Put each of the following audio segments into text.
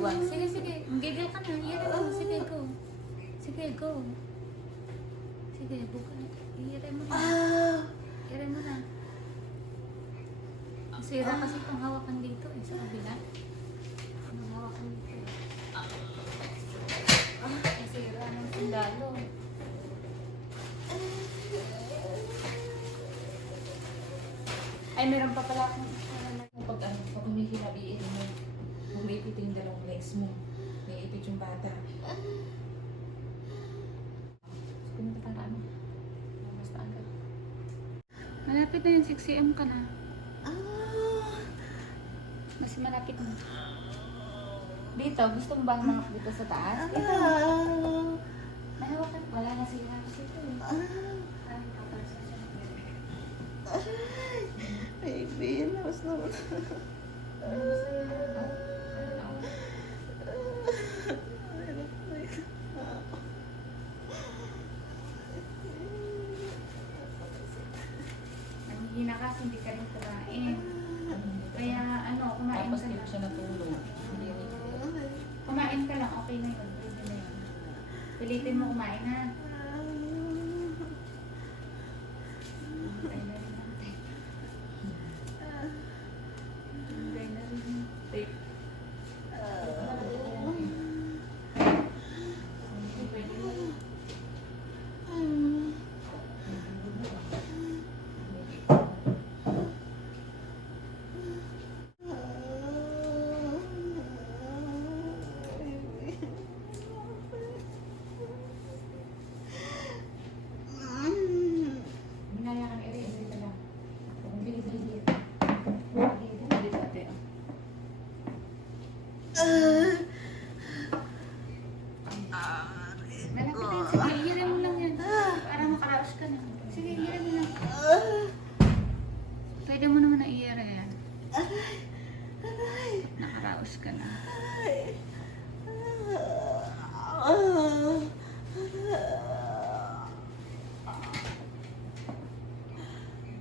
iwan. Sige, sige. Gigil ka na. Iyan mo. Sige, go. Sige, go. Sige, buka. Iyan mo na. Iyan mo na. Sira kasi itong hawakan dito eh. Sa kabila. Ang hawakan dito eh. Sira ng sundalo. Ay, meron pa pala akong Pag humihinabiin mo, humipit yung dalawang legs mo. Naiipit yung bata. Kumita para ano? Basta agad. Malapit na yung 6 AM ka na. Mas malapit na. Dito, gusto mo bang mga dito sa taas? Dito. Nahawakan. Wala na sila kasi ito eh. Ay, kapasa siya. Baby, nawas naman. Nanghihina kasi hindi ka rin kumain. Kaya ano, kumain Tapos ka di lang. siya natulog. Hindi yun. Kumain ka lang, okay na yun. Pwede na yun. Pilitin mo kumain ha. Hintay na rin natin. Hintay na rin. Take. Pwede mo. Hinaya ka na rin. Dito lang. Bili-bili. Bili ate. Malapit na yun. Sige, hirin mo lang yan. Para makaraos ka na. Sige, hirin mo lang. Pwede mo naman na i-ira yan. Nakaraos ka na.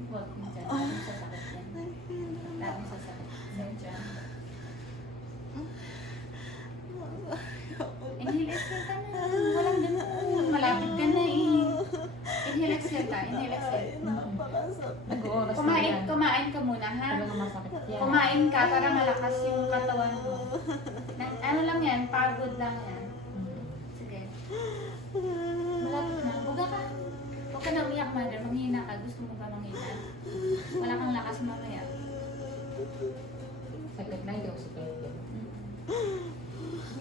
Huwag mo dyan. Daming sasakit yan. Daming sasakit. Dyan. Inhale exhale ka na. Walang ganun. Malapit ka na eh. Inhale exhale ka. Inhale exhale. Nag-oras na Kumain, yan. kumain ka muna ha. Talagang masakit yan. Kumain ka para malakas yung katawan mo. Ano lang yan, pagod lang yan. Sige. Malapit na. Huwag ka na umiyak, mother. Manghina ka. Gusto mo ba manghina? Wala kang lakas mamaya. Saglit na yung si Pepe.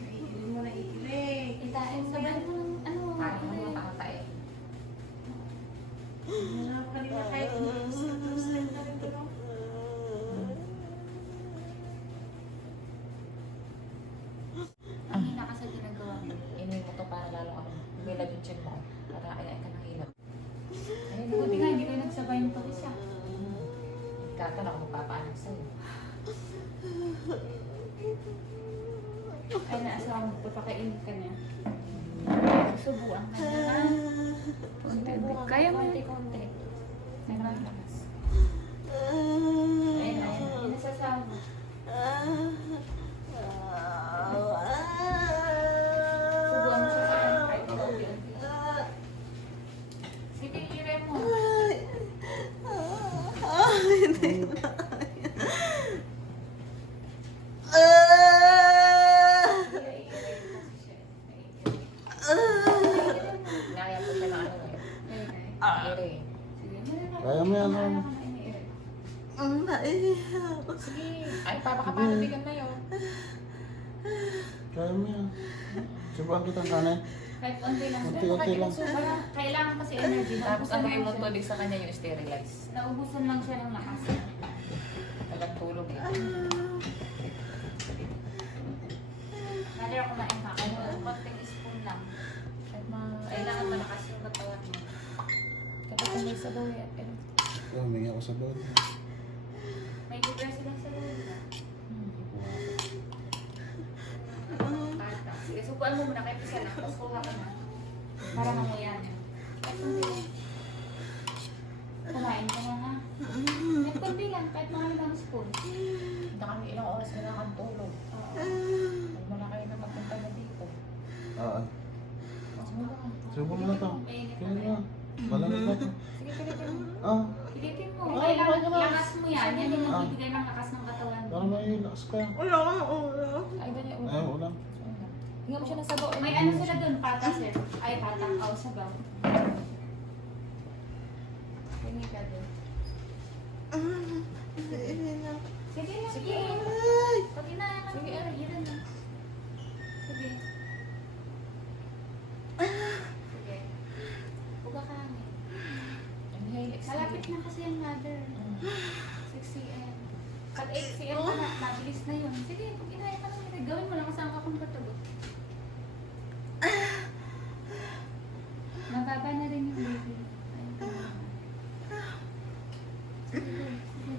Hindi mo na ikilig. Itain, sabahin mo ng ano. Parang mo makakatae. Hirap ka rin na kahit sleep na rin ito. Manghina ka sa ginagawa mo. Inuwi mo to para lalo ka bumilag yung chin mo. Para ayayin ka ng hilap. Ayun, Buti nga, hindi kayo nagsabay ng pag-isa. Kakala ko magpapaanak sa'yo. Ay, naasawa mo, papakainit ka niya. Subuan ka na. Konti-konti. Kaya mo. Konti-konti. May malakas. Ayun, ayun. Yung nasasawa mo. Subuan mo siya sa akin. Kahit konti-konti. Sige, i-rem mo. I-rem kasi siya. Naya po siya na ano eh. Ere. Kaya mo yan, Kaya oh. ka na ini-rem. Sige. Ay, papakapanabigan na yun. Kaya mo yan. Subukan kitang kanin. Kahit onti lang. Unti-unti lang. Kailangan kasi energy. Tapos ang gawin mo Naubusan lang tubig sa kanya yung sterilize. siya. Naubusan lang siya ng lakas. Walang tulog eh. Mother, kumain ka. Kaya konting spoon lang. Kahit Kailangan malakas yung katawan mo. Kapag kung may sabaw eh. Humingi ako sa bawal. May prepare sila sa loob. Bata. Sige, subuan mo muna kahit isa lang. Tapos kuha ka na. Para manguyan. Tapos hindi. Kumain ka na ha. Kahit konti lang. Kahit mga limang spoon. Hindi kami ilang oras kailangan tulog. Oo. Pag malaki Subo mo na to. Mainit Kaya na na. Malamig na to. Sige, pilitin mo. Ah, Pilitin mo. Ay, Kailangan wala. lakas mo yan. Yan yung magbibigay ng lakas ng katawan mo. para may lakas ka. Wala akong ulam. Ay, ba niya? Ayaw, ulam. Tingnan mo siya ng sabaw. May ano sila doon, patas eh. Ay, patang kaw sabaw. Tingin ka doon. Sige lang, sige. Pag inaya ka, sige, iran na. Sige. Sige. Huwag ka kami. Inhale, exhale. Malapit na kasi yung mother. 6 cm. Pag 8 cm ka na, mabilis na yun. Sige, pag inaya ka lang, gawin mo lang kasama ka kung katubo. Mababa na rin yung baby. Ayun ka na. Sige,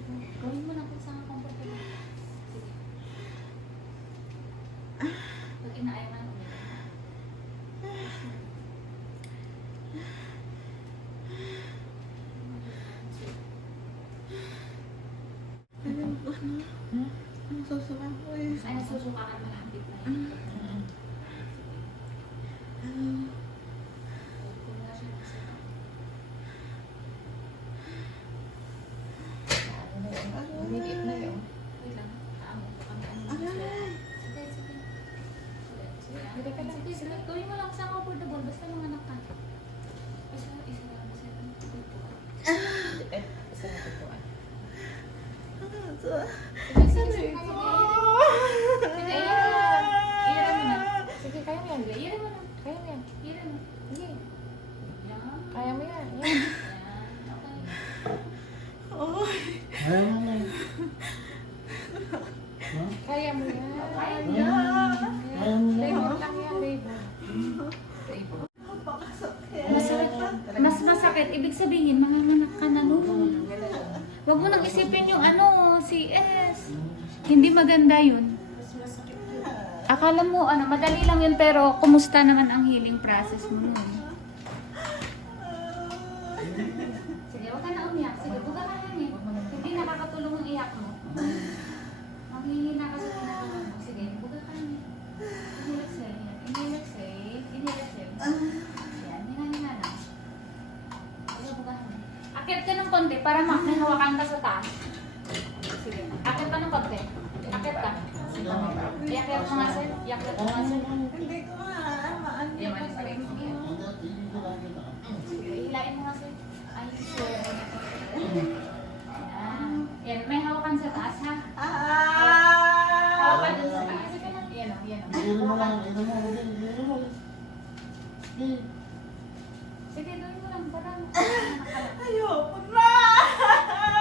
sige. Gawin mo lang kung saan ka comfortable. Sige. Pag inaaya ka lang, Ang susunod ko eh. ay nasusuka ka malapit na yun. Kung wala siya nasusuka. Umiit na yun. Wait lang. Aamo ko kami ano. Sige, sige. Dito ka lang. Sige, sige. Gawin mo lang kung saan comfortable. Basta mga anak ka. Basta isa lang. Basta dito ka. Eh, isa na tutuan. Sige, sige, sige. Sige, iyan mo na. Sige, kaya mo yan. Sige, iyan mo na. Kaya mo yan. Iyan mo. Sige. Yan. Kaya mo yan. Yan. Yan. Okay. Ayaw mo na. Ha? Kaya mo yan. Kaya mo Ayaw mo na. Ayaw mo na. Labor lang yan, labor. Labor. Mas masakit. Ibig sabihin, manganganak ka na nun. Huwag mo nang isipin yung ano, CS. Hindi maganda yun. Akala mo, ano, madali lang yun, pero kumusta naman ang healing process mo nun? Sige, huwag ka na umiyak. Sige, buka ka lang eh. Hindi nakakatulong ang iyak mo. Manghihina ka sa ginagawa mo. Sige, buka ka lang eh. Inhale, exhale. Inhale, exhale. Inhale, exhale. Yan, hinga-hinga lang. Sige, buka ka. Akit ka ng konti para may hawakan ka sa taas. Sige, akit ka ng konti. Akit ka. Iakit mo nga sir. Iakit mo nga sir. Hindi ko maamaan. Yan, malis pa rin. Sige, hilain mo nga sir. Ay, sir. Yan, may hawakan sa taas ha. Hawakan dun sa taas. Yan o, yan o. Bigyan mo lang. Bigyan mo. Bigyan mo. Sige. Sige, doon mo lang. Parang Ayoko na!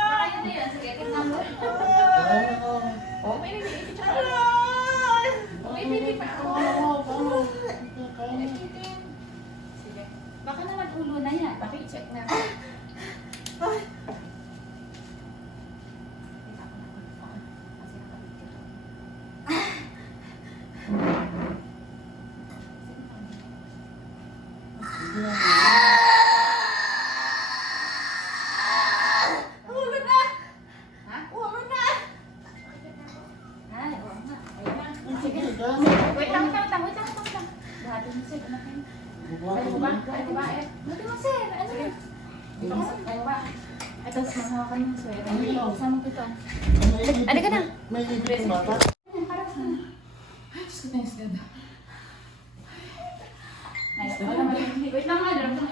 baka yun na yun. Sige, tignan mo. Kaya mo na. Oh, may niliipit siya. May pili pa ako. Kaya mo. Sige. Baka naman ulo na yan. Paki-check na. Ulo na! Ha? Ulo na! Ay, oo nga. Ayun na. Sige. Wait lang, wait lang, wait lang. Dati mo sir, ano kayo? Ay, ba? Ay, ba? Eh, buti mo sir. Ano yun? Ay, ba? Ito, samahawakan mo sir. Sama ko ito. Halika na. May ibig yung bata. Harap na. Ay, Diyos ko na yung sad. Ay, wala naman. Wait lang nga, drop na.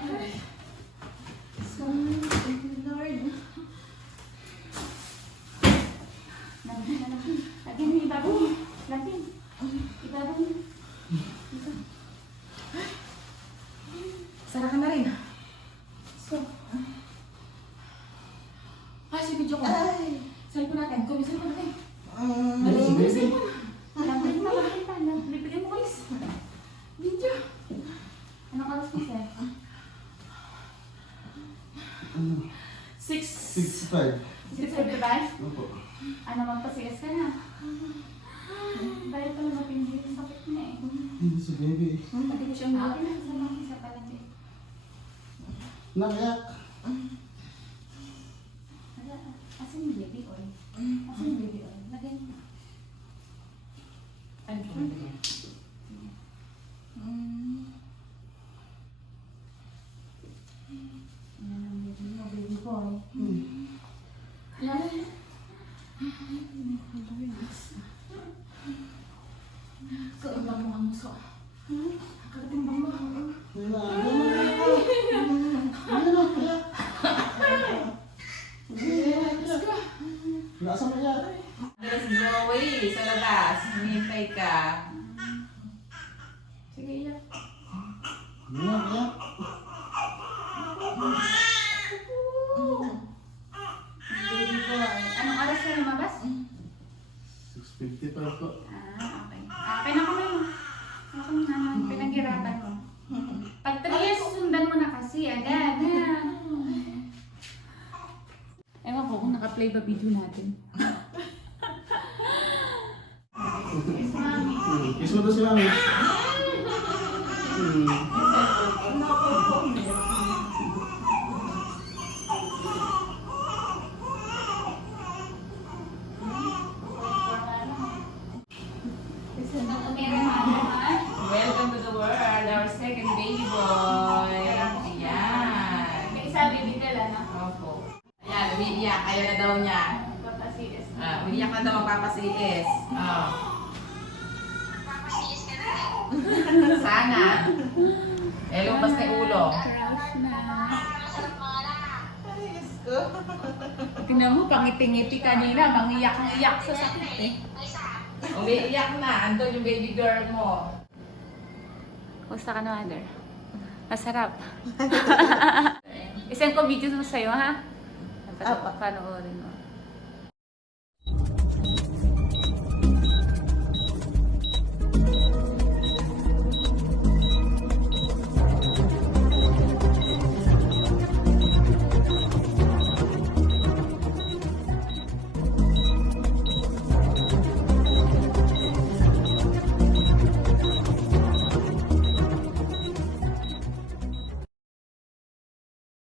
Lord. Lagyan mo ibabaw mo. Lagyan. Ibabaw mo. Sara ka na rin. So. Ay, si video ko. Cellphone natin. Kunin cellphone natin. Sige. Lagyan mo, lagyan mo. Bibigyan mo guys. Video. Anong oras mo sir? 65. 6:55? Opo. Ano, magpasigas ka na. Dahil pala matindi yung sakit niya eh. Hindi si baby. Pati ko siya Okay na, isa lang, isa pa lang eh. Nakayak. Asan yung baby oil? Asan yung baby oil? Lagyan mo. Ano po na yan? So, ibang mo ang muso. Kakatimbang mo. Nasa mo yan? There's Zoe sa labas. Hinihintay ka. Sige, iyak. Yan. Baby boy. Anong oras ka lumabas? 6:55 po. Okay. Okay na kami. Okay na. Pinaghirapan mo. Pag 3 years, sundan mo na kasi agad. Ewan ko kung naka-play ba video natin. Yes, mami. Kiss mo to si Mami. Welcome to the world, our second baby boy. Ayan. May isa bibigala na. Opo. Ayan, umiiyak. Ayaw na daw niya. Papasigas. Umiiyak na daw magpapasiis. Oh. Sana. Lumabas na yung ulo. Crush na. Tingnan mo, pangiti-ngiti kanina. Mangiyak-iyak sa sakit eh. Umiiyak na. Andun yung baby girl mo. Kumusta ka na, Mother? Masarap. Isend ko video mo sa'yo, ha? Panoorin mo.